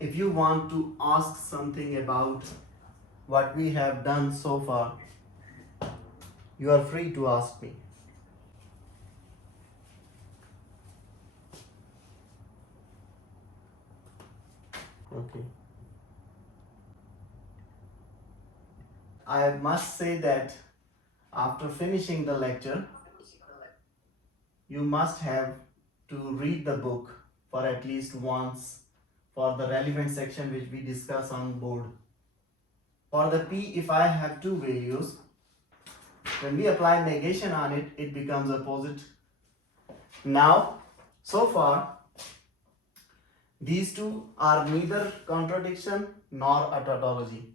If you want to ask something about what we have done so far, you are free to ask me. Okay. I must say that after finishing the lecture, you must have to read the book for at least once for the relevant section which we discuss on board. For the P, if I have two values, when we apply negation on it, it becomes opposite. Now, so far, these two are neither contradiction nor a tautology,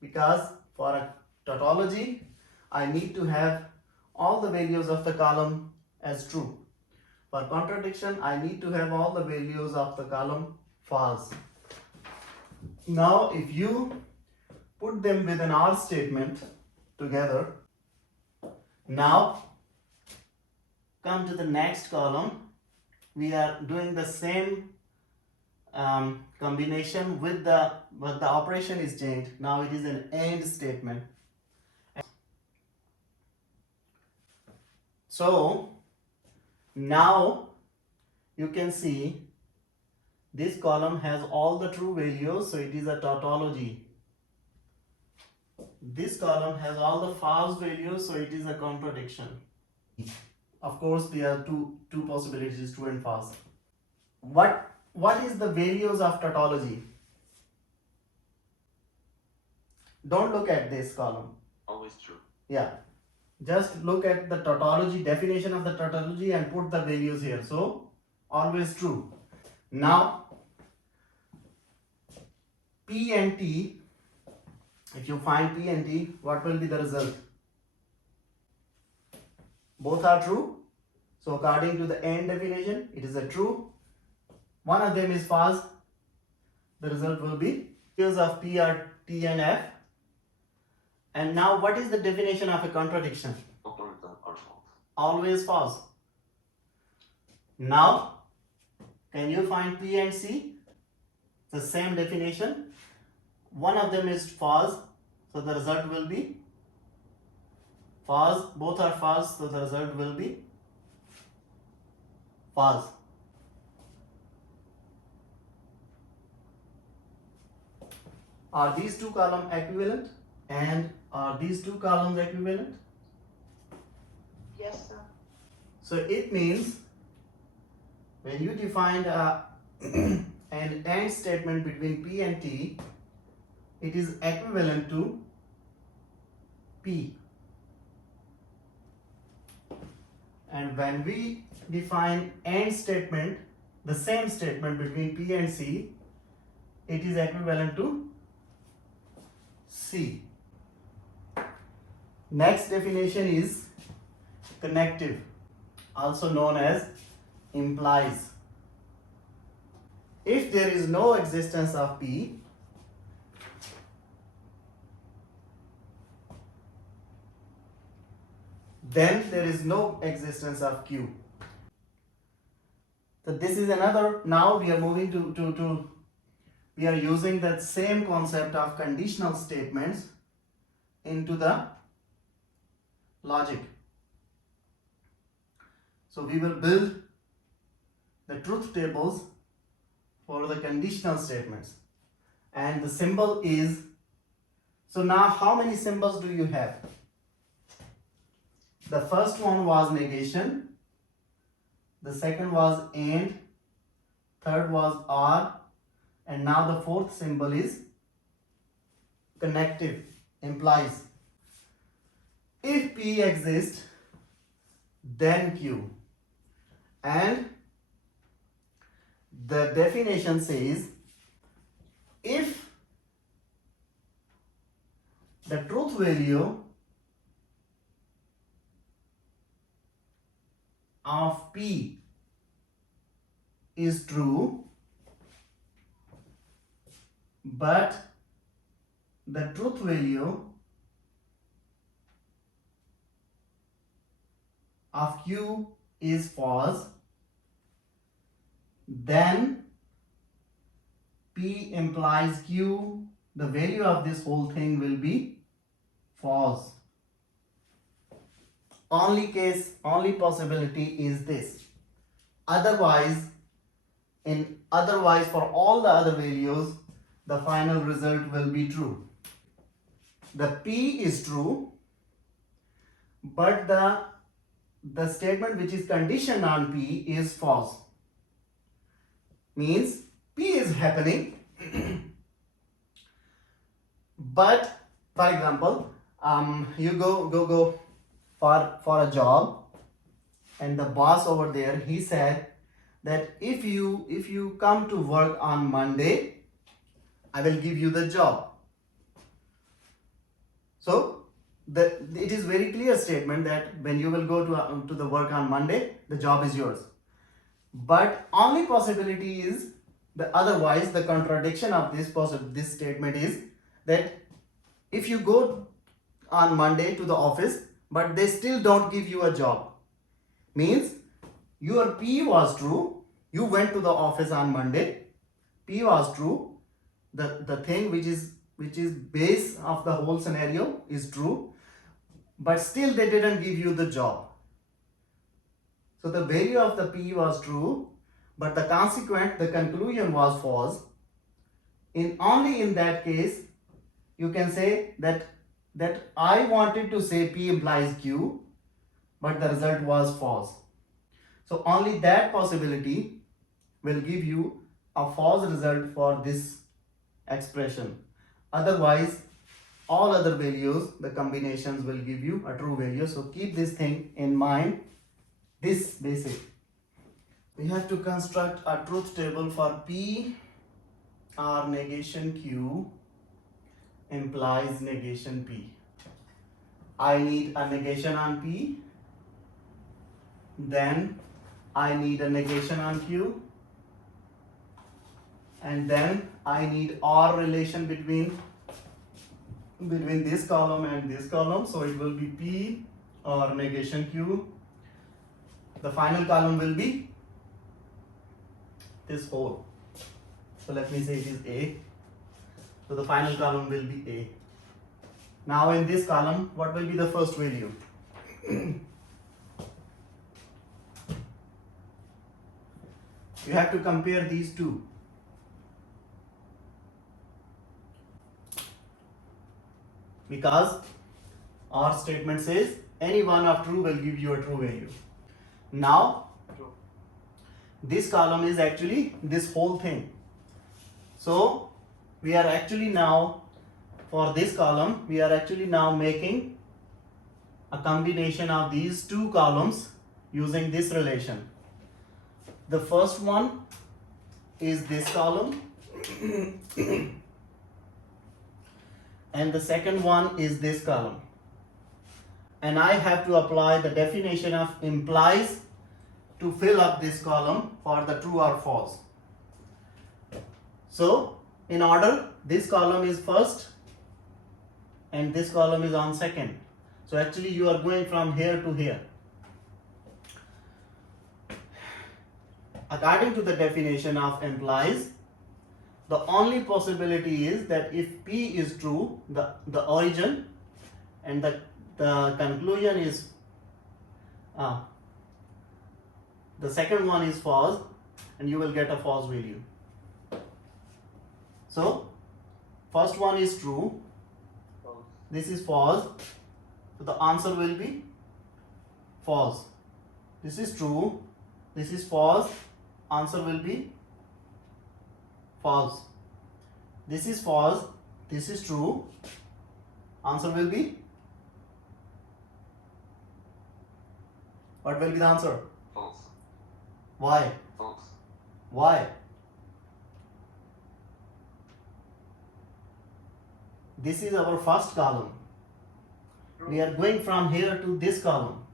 because for a tautology, I need to have all the values of the column as true. For contradiction, I need to have all the values of the column false. Now, if you put them with an OR statement together, now come to the next column. We are doing the same combination with but the operation is changed. Now it is an AND statement. So now you can see this column has all the true values, so it is a tautology. This column has all the false values, so it is a contradiction. Of course, there are two possibilities, true and false. What is the values of tautology? Don't look at this column. Always true. Yeah. Just look at the tautology, definition of the tautology, and put the values here. So, always true. Now, P and T, if you find P and T, what will be the result? Both are true. So, according to the AND definition, it is a true. One of them is false. The result will be values of P are T and F. And now, what is the definition of a contradiction? Always false. Now, can you find P and C? The same definition. One of them is false, so the result will be false. Both are false, so the result will be false. Are these two columns equivalent? And are these two columns equivalent? Yes, sir. So it means when you define an AND statement between P and T, it is equivalent to P. And when we define AND statement, the same statement between P and C, it is equivalent to C. Next definition is connective, also known as implies. If there is no existence of P, then there is no existence of Q. So this is another, now we are moving to we are using that same concept of conditional statements into the logic. So we will build the truth tables for the conditional statements. And the symbol is, so now how many symbols do you have? The first one was negation, the second was AND, third was OR, and now the fourth symbol is connective, implies. If P exists, then Q. And the definition says, if the truth value of P is true, but the truth value of Q is false, then P implies Q, the value of this whole thing will be false. Only case, only possibility is this. Otherwise, for all the other values, the final result will be true. The P is true, but the statement which is conditioned on P is false. Means P is happening, but for example, you go for a job, and the boss over there, he said that if you come to work on Monday, I will give you the job. So it is very clear statement that when you will go to the work on Monday, the job is yours. But only possibility is otherwise the contradiction of this statement is that if you go on Monday to the office, but they still don't give you a job, means your P was true, you went to the office on Monday, P was true, the thing which is base of the whole scenario is true, but still they didn't give you the job. So the value of the P was true, but the conclusion was false. Only in that case, you can say that I wanted to say P implies Q, but the result was false. So only that possibility will give you a false result for this expression. Otherwise, all other values, the combinations will give you a true value. So keep this thing in mind, this basic. We have to construct a truth table for P or negation Q implies negation P. I need a negation on P, then I need a negation on Q, and then I need OR relation between this column and this column. So it will be P or negation Q. The final column will be this whole. So let me say it is A. So the final column will be A. Now in this column, what will be the first value? You have to compare these two. Because our statement says any one of true will give you a true value. Now, this column is actually this whole thing. So we are actually now, for this column, we are actually now making a combination of these two columns using this relation. The first one is this column and the second one is this column. And I have to apply the definition of implies to fill up this column for the true or false. So in order, this column is first and this column is on second. So actually you are going from here to here. According to the definition of implies, the only possibility is that if P is true, the origin and the conclusion is the second one is false, and you will get a false value. So first one is true, this is false, so the answer will be false. This is true, this is false, answer will be false. This is false, this is true, answer will be, what will be the answer? False. Why? False. Why? This is our first column. We are going from here to this column.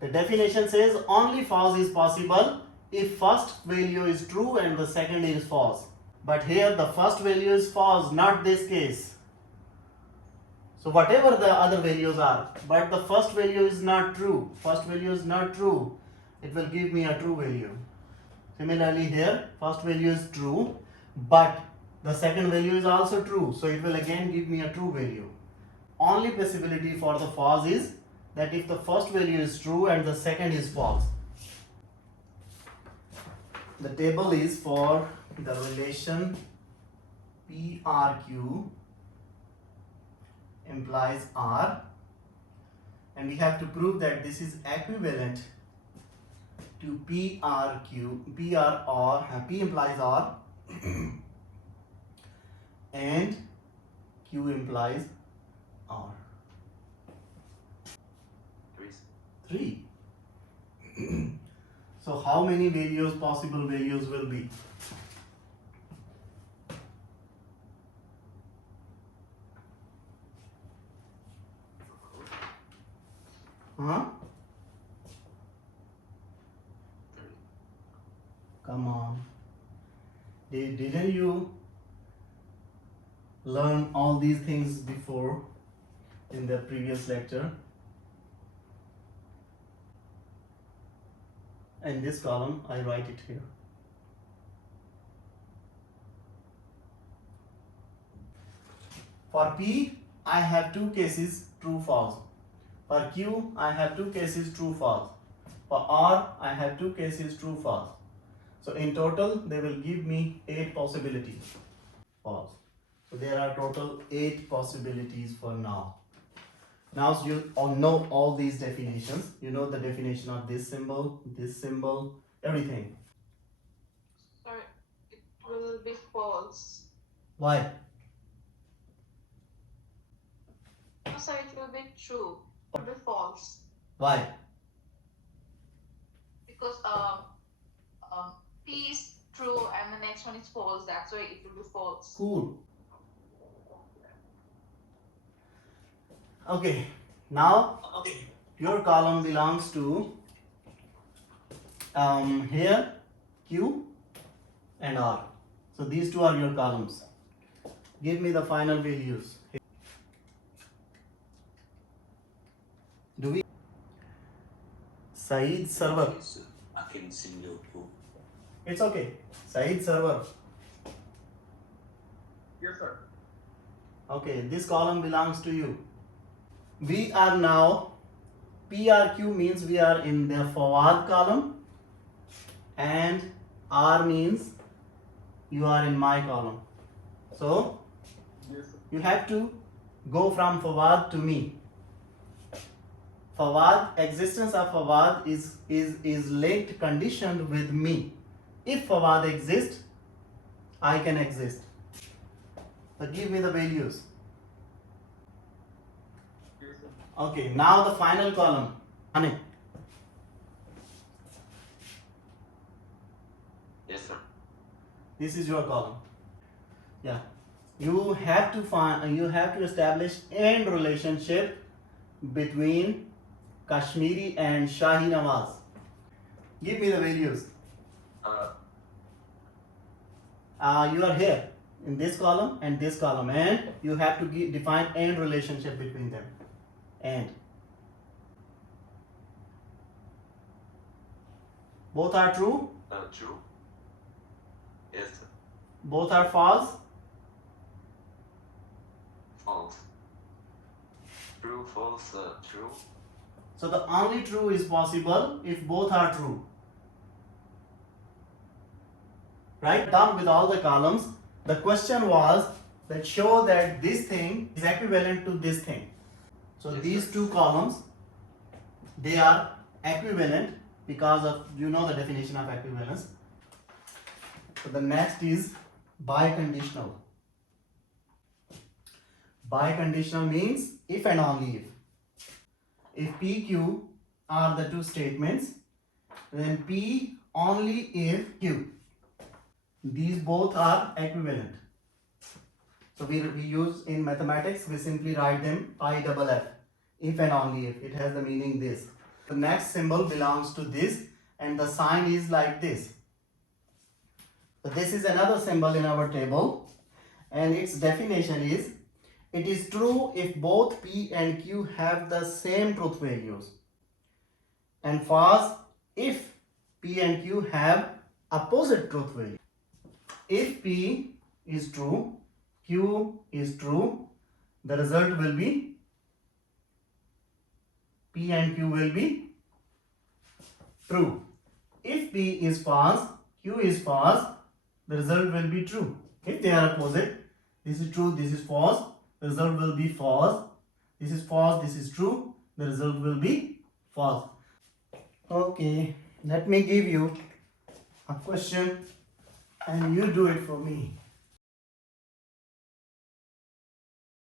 The definition says only false is possible if first value is true and the second is false. But here the first value is false, not this case. So whatever the other values are, but the first value is not true. First value is not true. It will give me a true value. Similarly here, first value is true, but the second value is also true, so it will again give me a true value. Only possibility for the false is that if the first value is true and the second is false. The table is for the relation PRQ implies R, and we have to prove that this is equivalent to PRQ, PR or P implies R and Q implies R. 3. So how many values, possible values will be? Huh? Come on. Didn't you learn all these things before in the previous lecture? In this column, I write it here. For P, I have two cases true false. For Q, I have two cases true false. For R, I have two cases true false. So in total, they will give me 8 possibilities false. So there are total 8 possibilities for now. Now you all know all these definitions. You know the definition of this symbol, everything. Sorry, it will be false. Why? So it will be true. It will be false. Why? Because P is true and the next one is false. That's why it will be false. Cool. Okay. Now your column belongs to here Q and R. So these two are your columns. Give me the final values. Do we? Saeed server. I can send you to. It's okay. Saeed server. Yes, sir. Okay, this column belongs to you. We are now, PRQ means we are in the forward column and R means you are in my column. So Yes, sir. you have to go from forward to me. Forward, existence of forward is linked, conditioned with me. If forward exists, I can exist. So give me the values. Yes, sir. Okay, now the final column. Ane. Yes, sir. This is your column. Yeah. You have to establish and relationship between Kashmiri and Shahi Nawaz. Give me the values. You are here in this column and this column, and you have to define and relationship between them. And both are true. True. Yes, sir. Both are false. False. True, false, true. So the only true is possible if both are true. Right? Done with all the columns. The question was that show that this thing is equivalent to this thing. So Yes, these sir. two columns, they are equivalent because of, you know the definition of equivalence. So the next is biconditional. Biconditional means if and only if. If PQ are the two statements, then P only if Q. These both are equivalent. So we use in mathematics, we simply write them IFF, if and only if. It has the meaning this. The next symbol belongs to this and the sign is like this. So this is another symbol in our table and its definition is, it is true if both P and Q have the same truth values, and false if P and Q have opposite truth value. if P is true, Q is true, the result will be P and Q will be true. If P is false, Q is false, the result will be true. If they are opposite, this is true, this is false, the result will be false. This is false, this is true, the result will be false. Okay, let me give you a question and you do it for me.